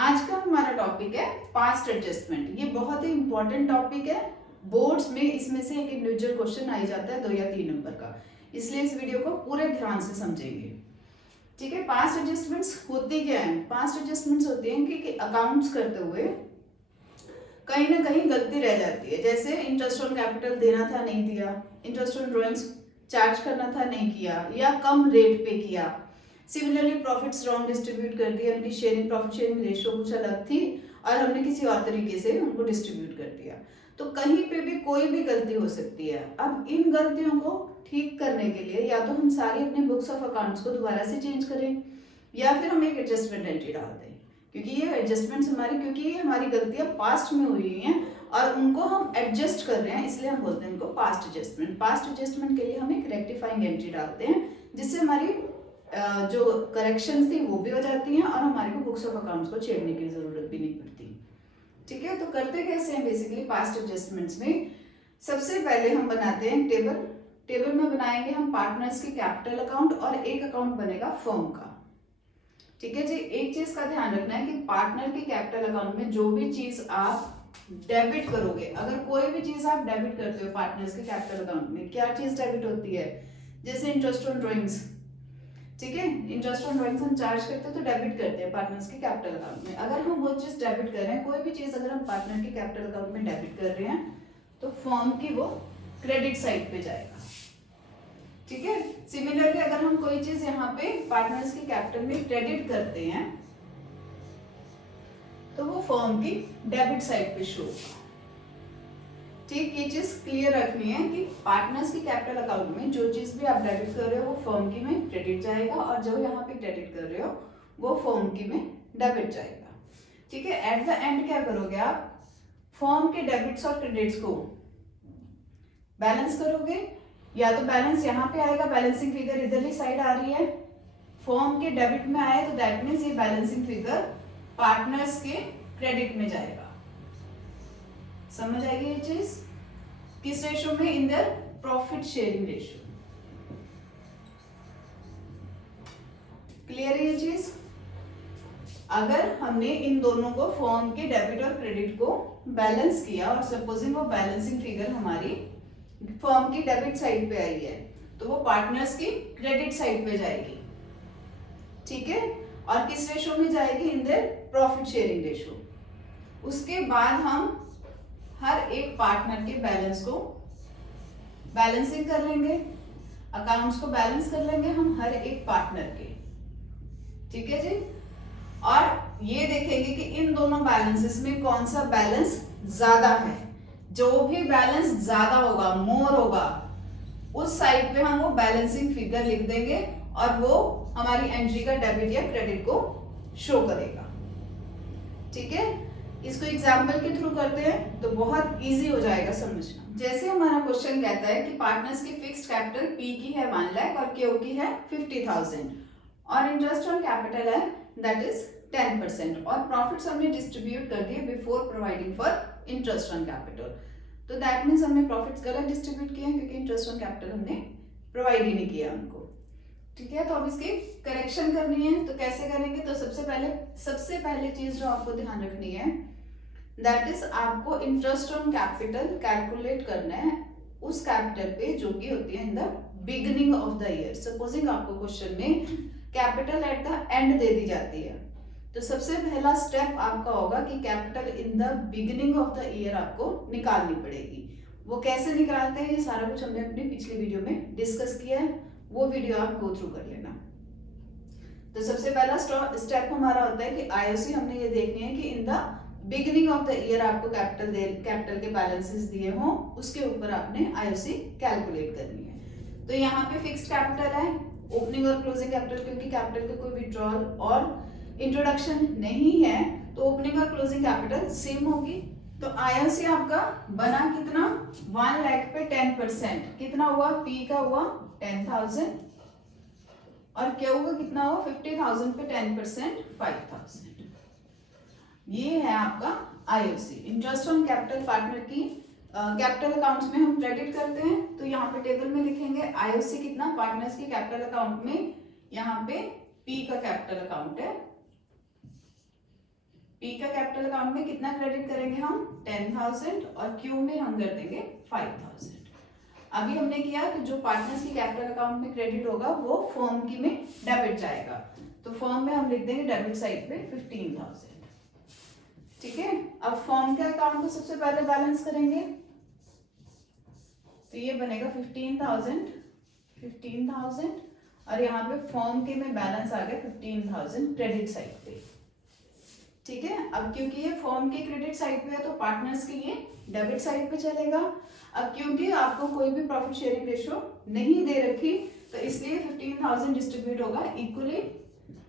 आज का हमारा टॉपिक है पास्ट एडजस्टमेंट। ये बहुत ही इंपॉर्टेंट टॉपिक है। बोर्ड्स में इसमें से एक इंडिविजुअल क्वेश्चन आ ही जाता है 2 या 3 नंबर का, इसलिए इस वीडियो को पूरे ध्यान से समझेंगे। ठीक है, पास्ट एडजस्टमेंट्स होती क्या है? पास्ट एडजस्टमेंट्स होती हैं कि अकाउंट्स करते हुए कहीं ना कहीं गलती रह जाती है। जैसे इंटरेस्ट ऑन कैपिटल देना था, नहीं दिया। इंटरेस्ट ऑन ड्रॉइंग्स चार्ज करना था, नहीं किया, या कम रेट पे किया। सिमिलरली प्रॉफिट्स रॉन्ग डिस्ट्रीब्यूट कर दिया, उनकी शेयरिंग प्रॉफिट शेयरिंग रेशियो कुछ अलग थी और हमने किसी और तरीके से उनको डिस्ट्रीब्यूट कर दिया। तो कहीं पे भी कोई भी गलती हो सकती है। अब इन गलतियों को ठीक करने के लिए या तो हम सारी अपने बुक्स ऑफ अकाउंट्स को दोबारा से चेंज करें या फिर हम एक एडजस्टमेंट एंट्री डाल दें, क्योंकि ये एडजस्टमेंट्स क्योंकि ये हमारी गलतियां पास्ट में हुई हैं और उनको हम एडजस्ट कर रहे हैं, इसलिए हम बोलते हैं इनको पास्ट एडजस्टमेंट। पास्ट एडजस्टमेंट के लिए हम एक रेक्टिफाइंग एंट्री डालते हैं जिससे हमारी जो करेक्शंस थी वो भी हो जाती हैं और हमारे को बुक्स ऑफ अकाउंट्स को छेड़ने की जरूरत भी नहीं पड़ती। ठीक है, तो करते कैसे हैं बेसिकली पास्ट एडजस्टमेंट्स में? सबसे पहले हम बनाते हैं टेबल में बनाएंगे हम पार्टनर्स की कैपिटल अकाउंट और एक अकाउंट बनेगा फर्म का। ठीक है जी, एक चीज का ध्यान रखना है कि पार्टनर की कैपिटल अकाउंट में जो भी चीज आप डेबिट करोगे, अगर कोई भी चीज आप डेबिट करते हो पार्टनर्स के कैपिटल अकाउंट में, क्या चीज डेबिट होती है? जैसे इंटरेस्ट ऑन ड्रॉइंग्स। ठीक है, इंटरेस्ट ऑन ड्रॉइंग्स हम चार्ज करते हैं तो डेबिट करते हैं पार्टनर्स के कैपिटल अकाउंट में। अगर हम वो चीज डेबिट कर रहे हैं, कोई भी चीज अगर हम पार्टनर के कैपिटल अकाउंट में डेबिट कर रहे हैं तो फर्म की वो क्रेडिट साइड पे जाएगा। ठीक है, सिमिलरली अगर हम कोई चीज यहाँ पे पार्टनर्स की कैपिटल में क्रेडिट करते हैं तो वो फर्म की डेबिट साइड पे शो होगा। ठीक, ये चीज क्लियर रखनी है कि पार्टनर्स की कैपिटल अकाउंट में जो चीज भी आप डेबिट कर रहे हो वो फर्म की में क्रेडिट जाएगा और जो यहाँ पे क्रेडिट कर रहे हो वो फर्म की में डेबिट जाएगा। ठीक है, एट द एंड क्या करोगे आप? फर्म के डेबिट्स और क्रेडिट्स को बैलेंस करोगे, या तो बैलेंस यहाँ पे आएगा, बैलेंसिंग फिगर इधरली साइड आ रही है, फर्म के डेबिट में आए तो दैट मीन्स ये बैलेंसिंग फिगर पार्टनर्स के क्रेडिट में जाएगा। समझ आएगी ये चीज? किस रेशियो में? In their profit sharing ratio. Clear है ये चीज? अगर हमने इन दोनों को फर्म के डेबिट और क्रेडिट को बैलेंस किया और सपोजिंग वो बैलेंसिंग फिगर हमारी फर्म की डेबिट साइड पे आई है तो वो पार्टनर्स की क्रेडिट साइड पे जाएगी। ठीक है, और किस रेशियो में जाएगी? In their profit sharing ratio. उसके बाद हम हर एक पार्टनर के बैलेंस को बैलेंसिंग कर लेंगे, अकाउंट्स को बैलेंस कर लेंगे हम हर एक पार्टनर के। ठीक है जी, और ये देखेंगे कि इन दोनों बैलेंसेस में कौन सा बैलेंस ज्यादा है। जो भी बैलेंस ज्यादा होगा, मोर होगा, उस साइड पे हम वो बैलेंसिंग फिगर लिख देंगे और वो हमारी एंट्री का डेबिट या क्रेडिट को शो करेगा। ठीक है, इसको एग्जाम्पल के थ्रू करते हैं तो बहुत इजी हो जाएगा समझना। जैसे हमारा क्वेश्चन कहता है कि पार्टनर्स की फिक्स्ड कैपिटल पी की है 1 लाख और क्यू की है 50,000 और इंटरेस्ट ऑन कैपिटल है दैट इज 10% और प्रॉफिट्स हमने डिस्ट्रीब्यूट कर दिए before providing for interest on capital. तो दैट मीन्स हमने प्रॉफिट्स गलत डिस्ट्रीब्यूट किए हैं क्योंकि इंटरेस्ट ऑन कैपिटल हमने प्रोवाइड ही नहीं किया उनको। ठीक है, तो अब इसकी करेक्शन करनी है तो कैसे करेंगे? तो सबसे पहले चीज जो आपको ध्यान रखनी है दैट इज आपको इंटरेस्ट ऑन कैपिटल कैलकुलेट करना है उस कैपिटल पे जो कि होती है in the beginning of the year. Supposing आपको क्वेश्चन में कैपिटल एट द एंड दे दी जाती है तो सबसे पहला स्टेप आपका होगा कि capital in the beginning of the year आपको निकालनी पड़ेगी। वो कैसे निकालते हैं ये सारा कुछ हमने अपनी पिछली वीडियो में डिस्कस किया है, वो वीडियो आप गो थ्रू कर लेना। तो सबसे पहला स्टेप हमारा होता है कि आईओसी हमने ये देखनी है कि इन the beginning of the year आपको कैपिटल के बैलेंसेस दिए हों, उसके ऊपर आपने आईओसी कैलकुलेट करनी है। तो यहाँ पे फिक्स्ड कैपिटल है, ओपनिंग और क्लोजिंग कैपिटल, क्योंकि कैपिटल के कोई विड्रॉल और इंट्रोडक्शन नहीं है तो ओपनिंग और क्लोजिंग कैपिटल सेम होगी। तो आईओसी आपका बना कितना? 1 लाख पे 10%, कितना हुआ? पी का हुआ 10,000 और क्यू का कितना हुआ? 50,000 पे 10% 5,000। ये है आपका IOC. Interest on capital partner की कैपिटल अकाउंट्स में हम क्रेडिट करते हैं तो यहाँ पे टेबल में लिखेंगे आईओसी कितना पार्टनर्स की कैपिटल अकाउंट में, यहाँ पे पी का कैपिटल अकाउंट है पी का कैपिटल अकाउंट में कितना क्रेडिट करेंगे हम 10,000 और क्यू में हम कर देंगे 5,000। अभी हमने किया कि जो पार्टनर्स की कैपिटल अकाउंट में क्रेडिट होगा वो फर्म की में डेबिट जाएगा, तो फर्म में हम लिख देंगे डेबिट साइड पे 15,000। ठीक है, अब फर्म के अकाउंट को सबसे पहले बैलेंस करेंगे, तो ये बनेगा 15,000 और यहाँ पे फर्म के में बैलेंस आ गया 15,000 क्रेडिट साइड पे। ठीक है, अब क्योंकि ये फर्म के क्रेडिट साइड पे है तो पार्टनर्स के लिए डेबिट साइड पे चलेगा। अब क्योंकि आपको कोई भी प्रॉफिट शेयरिंग रेशियो नहीं दे रखी तो इसलिए 15,000 डिस्ट्रीब्यूट होगा इक्वली,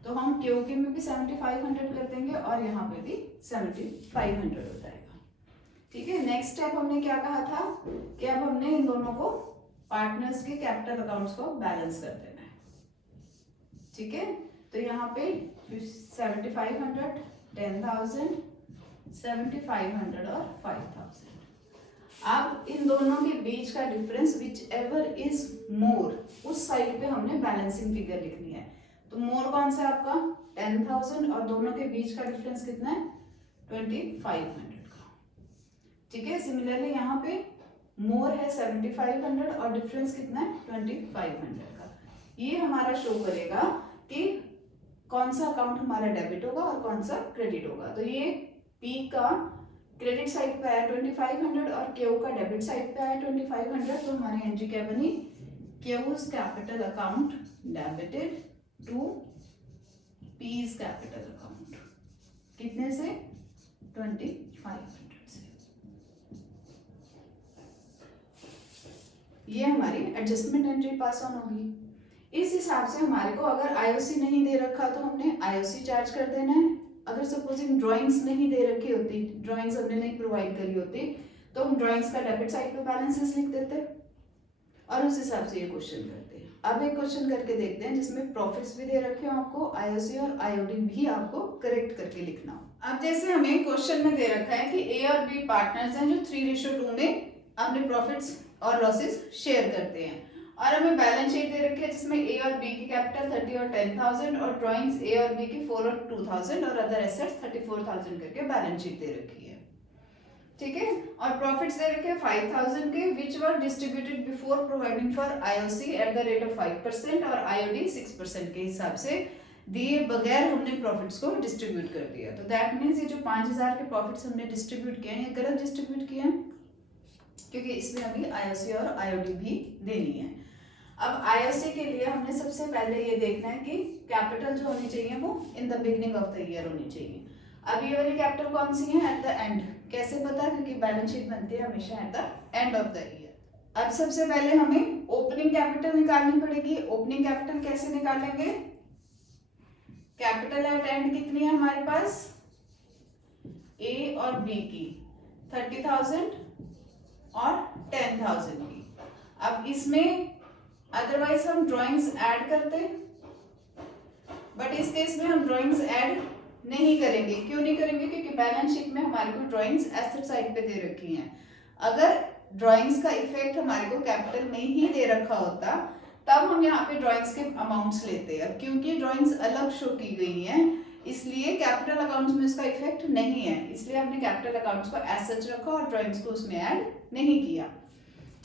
तो हम क्यू के में भी 7,500 कर देंगे और यहाँ पे भी 7,500 हो जाएगा। ठीक है, नेक्स्ट स्टेप हमने क्या कहा था कि अब हमने इन दोनों को पार्टनर्स के कैपिटल अकाउंट्स को बैलेंस कर देना है। ठीक है, तो यहाँ पे 7,500, 10,000, 7,500 और 5,000। अब इन दोनों के बीच का difference which ever is more, उस साइड पे हमने बैलेंसिंग फिगर लिखनी है। तो मोर कौन सा आपका 10,000 और दोनों के बीच का डिफरेंस कितना है 2,500 का। ठीक है, सिमिलरली यहाँ पे मोर है 7,500 और डिफरेंस कितना है 2,500 का। ये हमारा शो करेगा कि कौन सा अकाउंट हमारा डेबिट होगा और कौन सा क्रेडिट होगा। तो ये पी का क्रेडिट साइड पे आया 2,500 और क्यू का डेबिट साइड पे आया 2,500, तो हमारी एंट्री क्या बनी, Q's capital account debited to P's capital account, कितने से 2,500 से। ये हमारी एडजस्टमेंट एंट्री पास ऑन होगी। इस हिसाब से हमारे को अगर आईओसी नहीं दे रखा तो हमने आईओसी चार्ज कर देना है। अगर सपोजिंग ड्राइंग्स नहीं दे रखी होती, ड्राइंग्स हमने नहीं प्रोवाइड करी होती, तो हम ड्राइंग्स का डेबिट साइड पे बैलेंसेस लिख देते और उस हिसाब से ये क्वेश्चन करते हैं। अब एक क्वेश्चन करके देखते हैं जिसमें प्रॉफिट्स भी दे रखे हो आपको, आईओसी और आईओडी भी आपको करेक्ट करके लिखना हो। अब जैसे हमें क्वेश्चन में दे रखा है कि ए और बी पार्टनर्स हैं जो 3:2 में अपने प्रॉफिट्स और लॉसेस शेयर करते हैं, और हमें बैलेंस शीट दे रखी है जिसमें ए और बी की कैपिटल 30 और 10,000 और ड्राइंग्स ए और बी की 4 और 2,000 और अदर एसेट्स 34,000 करके बैलेंस शीट दे रखी है। ठीक है, और प्रॉफिट्स दे रखे हैं 5,000 के which were distributed before providing for IOC at the rate of 5% और आईओडी 6% के हिसाब से दिए बगैर हमने प्रॉफिट्स को डिस्ट्रीब्यूट कर दिया। तो दैट मीन्स ये जो 5,000 के प्रॉफिट्स हमने डिस्ट्रीब्यूट किए हैं ये गलत डिस्ट्रीब्यूट किए हैं, क्योंकि इसमें अभी आईओसी और आईओडी भी देनी है। अब आईओसी के लिए हमने सबसे पहले ये देखना है कि कैपिटल जो होनी चाहिए वो in the beginning of the year होनी चाहिए। अब ये वाली कैपिटल कौन सी है, एट द एंड। कैसे पता, क्योंकि बैलेंस शीट बनती है हमेशा eight the end of the year. अब सबसे पहले हमें ओपनिंग कैपिटल निकालनी पड़ेगी। ओपनिंग कैपिटल कैसे निकालेंगे, कैपिटल एट एंड कितनी है हमारे पास, ए और बी की 30,000 और 10,000 की। अब इसमें अदरवाइज हम ड्राइंग्स ऐड करते, बट इस केस में हम ड्राइंग्स ऐड नहीं करेंगे। क्यों नहीं करेंगे, क्योंकि बैलेंस शीट में हमारे को ड्राइंग्स एसेट साइड पे दे रखी हैं। अगर ड्राइंग्स का इफेक्ट हमारे को कैपिटल में ही दे रखा होता तब हम यहाँ पे ड्राइंग्स के अमाउंट्स लेते। अब क्योंकि ड्राइंग्स अलग शो की गई हैं इसलिए कैपिटल अकाउंट्स में इसका इफेक्ट नहीं है, इसलिए हमने कैपिटल अकाउंट्स को एसेट रखा और ड्राइंग्स को उसमें ऐड नहीं किया।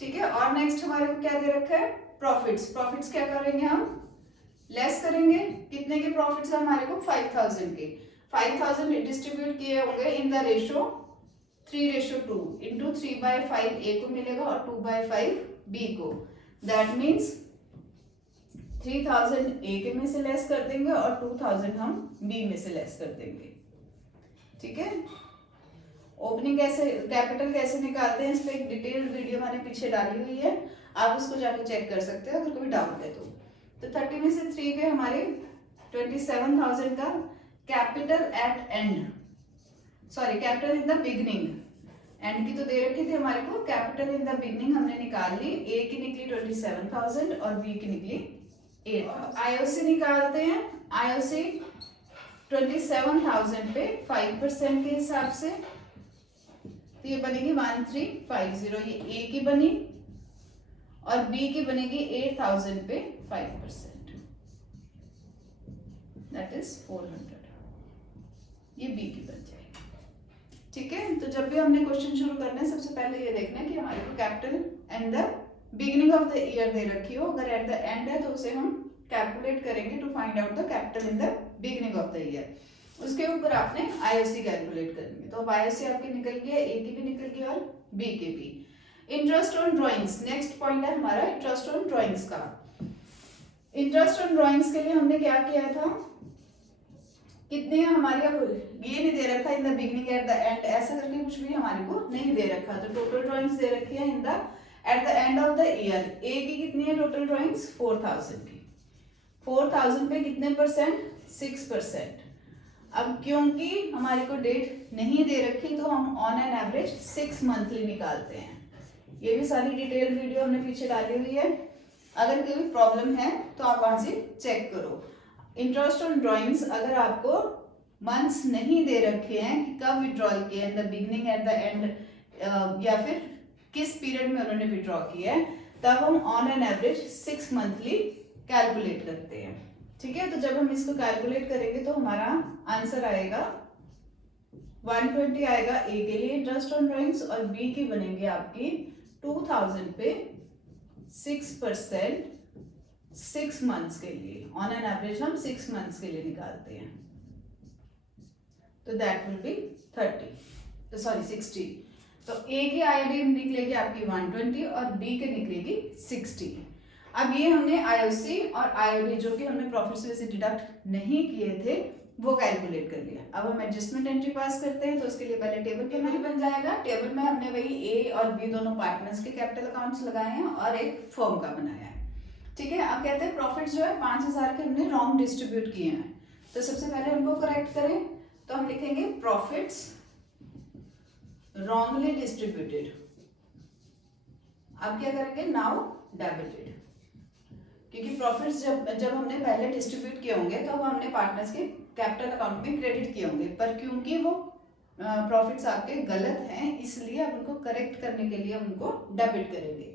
ठीक है, और नेक्स्ट हमारे को क्या दे रखा है, प्रॉफिट्स। प्रॉफिट्स क्या करेंगे, हम लेस करेंगे। कितने के प्रॉफिट्स है हमारे को 5,000 के। 5,000 डिस्ट्रीब्यूट किए होंगे इन द रेशो 3:2 इंटू 3/5 ए को मिलेगा और 2/5 बी को। दैट मीन्स 3,000 ए के में से लेस कर देंगे और 2,000 हम बी में से लेस कर देंगे। ठीक है, ओपनिंग कैसे, कैपिटल कैसे निकालते हैं इस पे एक डिटेल्ड वीडियो मैंने पीछे डाली हुई है, आप उसको जाके चेक कर सकते हो अगर कोई डाउट है तो 30 में से 3 के हमारे 27,000 का capital eight and, sorry capital in the beginning, and की तो दे रखी थी हमारे को, कैपिटल इन द बिगनिंग हमने निकाल ली। ए की निकली 27,000 और बी की निकली 8,000। आईओसी निकालते हैं, आईओसी 27,000 पे 5% के हिसाब से, तो ये बनेगी 1350। ये ए की बनी और बी की बनेगी 8,000 पे 5%, दैट इज 400। ये बी की बन जाएगी। जब भी हमने क्वेश्चन शुरू करना है सबसे पहले ये देखना है कि हमारे को capital and the beginning of the year दे रखी हो, अगर एट द एंड है तो उसे हम कैलकुलेट करेंगे to find out the capital in the beginning of the year. उसके ऊपर आपने आईओसी कैलकुलेट करनी है। तो अब आईओसी आपकी निकल गई है, ए की भी निकल गई और बी की भी। Interest on drawings, next point है हमारा इंटरेस्ट ऑन ड्राइंग्स का। इंटरेस्ट ऑन ड्राइंग्स के लिए हमने क्या किया था, कितने हमारे अब ये नहीं दे रखा इन the beginning eight the and, ऐसा करके कुछ भी हमारे को नहीं दे रखा। तो टोटल ड्राइंग्स दे रखी है in the at the end of the year. A की कितनी है टोटल ड्राइंग्स 4000 की। 4000 पे कितने परसेंट, 6%। अब क्योंकि हमारे को डेट नहीं दे रखी तो हम ऑन एन एवरेज 6 मंथली निकालते हैं। ये भी सारी डिटेल वीडियो हमने पीछे डाली हुई है, अगर कोई प्रॉब्लम है तो आप वहां से चेक करो। इंटरेस्ट ऑन ड्राइंग्स अगर आपको मंथ्स नहीं दे रखे हैं कि कब विड्रॉल किया, इन the beginning eight the and, या फिर किस पीरियड में उन्होंने विड्रॉ किया है, तब हम on an average 6 monthly calculate करते हैं। ठीक है, तो जब हम इसको कैलकुलेट करेंगे तो हमारा आंसर आएगा 120 आएगा ए के लिए इंटरेस्ट ऑन ड्राइंग्स, और बी की बनेंगे आपकी 2000 पे 6% 6 मंथ्स के लिए। ऑन एन एवरेज हम 6 मंथ्स के लिए निकालते हैं, तो दैट विल बी 60। तो ए की आईओडी निकलेगी आपकी 120 और बी के निकलेगी 60। अब ये हमने आईओसी और आईओडी जो कि हमने प्रॉफिट से डिडक्ट नहीं किए थे वो कैलकुलेट कर लिया। अब हम एडजस्टमेंट एंट्री पास करते हैं, तो उसके लिए पहले टेबल पे नहीं बन जाएगा। टेबल में हमने वही ए और बी दोनों पार्टनर्स के कैपिटल अकाउंट्स लगाए हैं और एक फर्म का बनाया है। ठीक है, अब कहते हैं प्रॉफिट जो है 5000 के हमने रॉन्ग डिस्ट्रीब्यूट किए हैं, तो सबसे पहले हमको करेक्ट करें, तो हम लिखेंगे प्रॉफिट्स रॉन्गली डिस्ट्रीब्यूटेड। अब क्या करेंगे, नाउ डेबिटेड, क्योंकि प्रॉफिट्स जब हमने पहले डिस्ट्रीब्यूट किए होंगे तो अब हमने पार्टनर्स के कैपिटल अकाउंट में क्रेडिट किए होंगे, पर क्योंकि वो प्रॉफिट्स आपके गलत हैं इसलिए अब उनको करेक्ट करने के लिए हम उनको डेबिट करेंगे।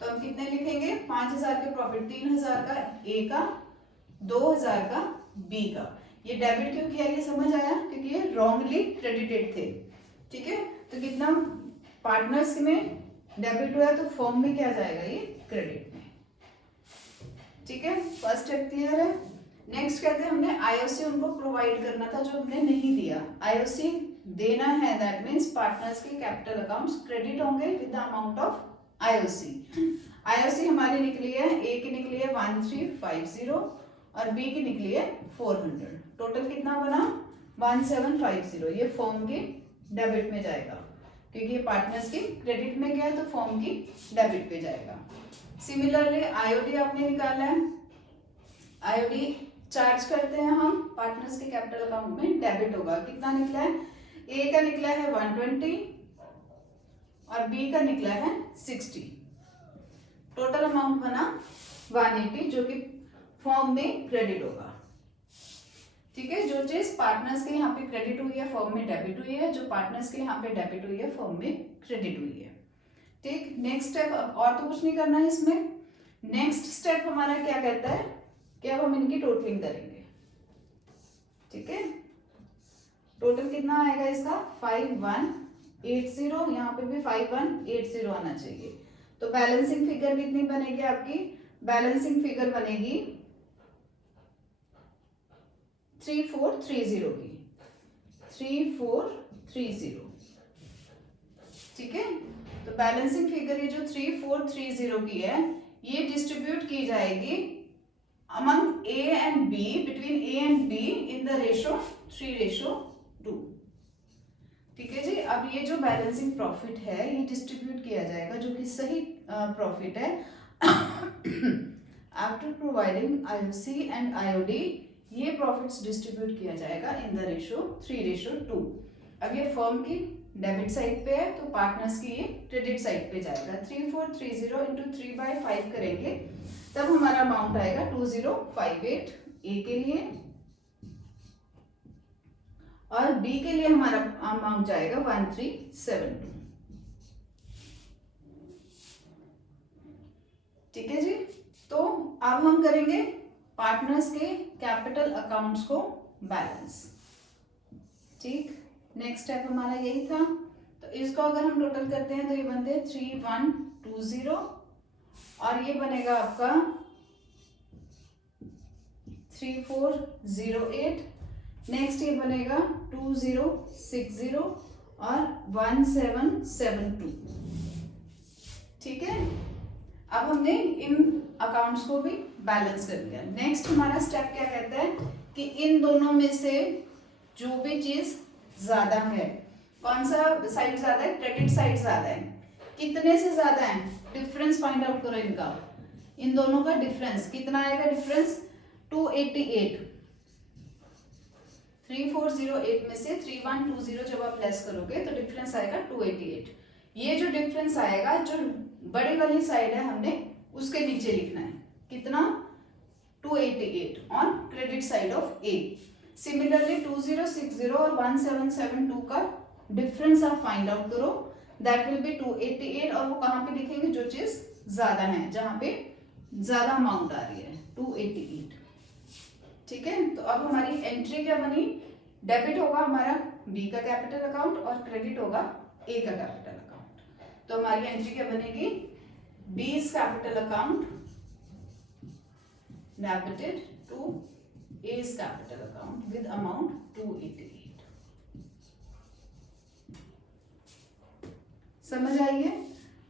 तो हम कितने लिखेंगे, 5000 के प्रॉफिट 3000 का ए का, 2000 का बी का। ये डेबिट क्यों किया ये समझ आया, क्योंकि ये रॉन्गली क्रेडिटेड थे। ठीक है, तो कितना पार्टनर्स में डेबिट हुआ तो फर्म में क्या जाएगा, ये क्रेडिट में। ठीक है, फर्स्ट स्टेप क्लियर है। नेक्स्ट कहते हैं हमने आईओसी उनको प्रोवाइड करना था जो हमने नहीं दिया। आईओसी देना है, दैट मींस पार्टनर्स के कैपिटल अकाउंट्स क्रेडिट होंगे with the amount of IOC. IOC हमारी निकली है, ए की निकली है 1350 और बी की निकली है 400। टोटल कितना बना 1750। ये फर्म की डेबिट में जाएगा, क्योंकि ये पार्टनर्स की क्रेडिट में गया तो फर्म की डेबिट पे जाएगा। सिमिलरली आईओडी आपने निकाला है, आईओडी चार्ज करते हैं हम पार्टनर्स के कैपिटल अकाउंट में, डेबिट होगा। कितना निकला है, ए का निकला है 120 और बी का निकला है 60। टोटल अमाउंट बना 180 जो कि फर्म में क्रेडिट होगा। ठीक है, जो चीज पार्टनर्स के यहाँ पे क्रेडिट हुई है फर्म में डेबिट हुई है, जो पार्टनर्स के यहाँ पे डेबिट हुई है फर्म में क्रेडिट हुई है। ठीक, नेक्स्ट स्टेप, और तो कुछ नहीं करना है इसमें। नेक्स्ट स्टेप हमारा क्या कहता है कि अब हम इनकी टोटलिंग करेंगे। ठीक है, टोटल कितना आएगा इसका 5180, यहाँ पे भी 5180 आना चाहिए। तो बैलेंसिंग फिगर कितनी बनेगी आपकी, बैलेंसिंग फिगर बनेगी 3430 की, 3430। ठीक है, तो बैलेंसिंग फिगर ये जो 3430 की है ये डिस्ट्रीब्यूट की जाएगी among A and B, between A and B in the ratio 3:2। ठीक है जी, अब ये जो बैलेंसिंग प्रॉफिट है ये डिस्ट्रीब्यूट किया जाएगा, जो कि सही प्रॉफिट है। After providing IOC and IOD ये प्रॉफिट्स डिस्ट्रीब्यूट किया जाएगा इन द रेशो 3:2। अब ये फर्म की डेबिट साइड पे है तो पार्टनर्स की ये क्रेडिट साइड पे जाएगा। 3430 इंटू 3/5 करेंगे तब हमारा अमाउंट आएगा 2058 ए के लिए, और बी के लिए हमारा अमाउंट जाएगा 1372। ठीक है जी, तो अब हम करेंगे पार्टनर्स के कैपिटल अकाउंट्स को बैलेंस। ठीक, नेक्स्ट स्टेप हमारा यही था। तो तो इसको अगर हम टोटल करते हैं तो ये बनते हैं 3120 और ये बनेगा आपका 3408। नेक्स्ट ये बनेगा 2060 और 1772। ठीक है, अब हमने इन अकाउंट्स को भी बैलेंस कर लिया। नेक्स्ट हमारा स्टेप क्या कहता है कि इन दोनों में से जो भी चीज ज्यादा है, कौन सा साइड ज्यादा है, क्रेडिट साइड ज्यादा है, कितने से ज्यादा है, डिफरेंस फाइंड आउट करो इनका, इन दोनों का डिफरेंस कितना आएगा, डिफरेंस 288। 3408 में से 3120 जब आप लेस करोगे तो डिफरेंस आएगा 288। ये जो डिफरेंस आएगा, जो बड़ी वाली साइड है हमने उसके नीचे लिखना है, कितना, 288 on credit side of A. Similarly 2060 और 1772 का डिफरेंस आप फाइंड आउट करो, दैट विल बी 288 और वो कहाँ पे लिखेंगे, जो चीज ज्यादा है, जहां पे ज्यादा अमाउंट आ रही है, 288। ठीक है, तो अब हमारी एंट्री क्या बनी, डेबिट होगा हमारा बी का कैपिटल अकाउंट और क्रेडिट होगा ए का कैपिटल अकाउंट। तो हमारी एंट्री क्या बनेगी, B's capital account debited to A's capital account with amount 288। समझ आई है?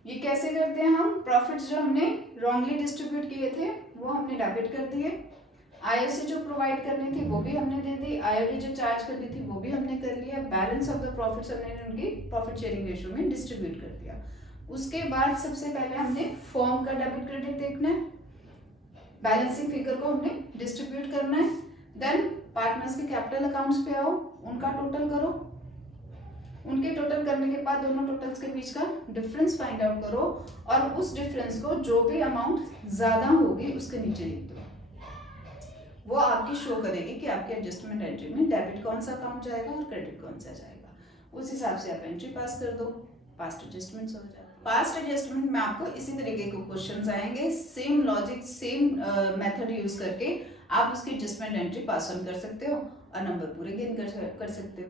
ये कैसे करते हैं हम, प्रॉफिट्स जो हमने रॉन्गली डिस्ट्रीब्यूट किए थे वो हमने डेबिट कर दिए, आईओसी जो प्रोवाइड करनी थी वो भी हमने दे दी, आईओडी जो चार्ज करनी थी वो भी हमने कर लिया, बैलेंस ऑफ द प्रॉफिट्स हमने उनकी प्रॉफिट शेयरिंग रेशियो में डिस्ट्रीब्यूट कर दिया। उसके बाद सबसे पहले हमने फॉर्म का डेबिट क्रेडिट देखना है, बैलेंसिंग फिगर को हमने डिस्ट्रीब्यूट करना है, देन पार्टनर्स के कैपिटल अकाउंट्स पे आओ, उनका टोटल करो, उनके टोटल करने के बाद दोनों टोटल्स के बीच का डिफरेंस फाइंड आउट करो और उस डिफरेंस को जो भी अमाउंट ज्यादा होगी उसके नीचे लिख दो। वो आपकी शो करेगी कि आपके एडजस्टमेंट एंट्री में डेबिट कौन सा अकाउंट जाएगा और क्रेडिट कौन सा जाएगा, उस हिसाब से आप एंट्री पास कर दो, पास्ट एडजस्टमेंट्स हो जाएगा। पास्ट एडजस्टमेंट में आपको इसी तरीके के क्वेश्चंस आएंगे, same logic same method use करके आप उसकी एडजस्टमेंट एंट्री पास ऑन कर सकते हो और नंबर पूरे गेन कर सकते हो।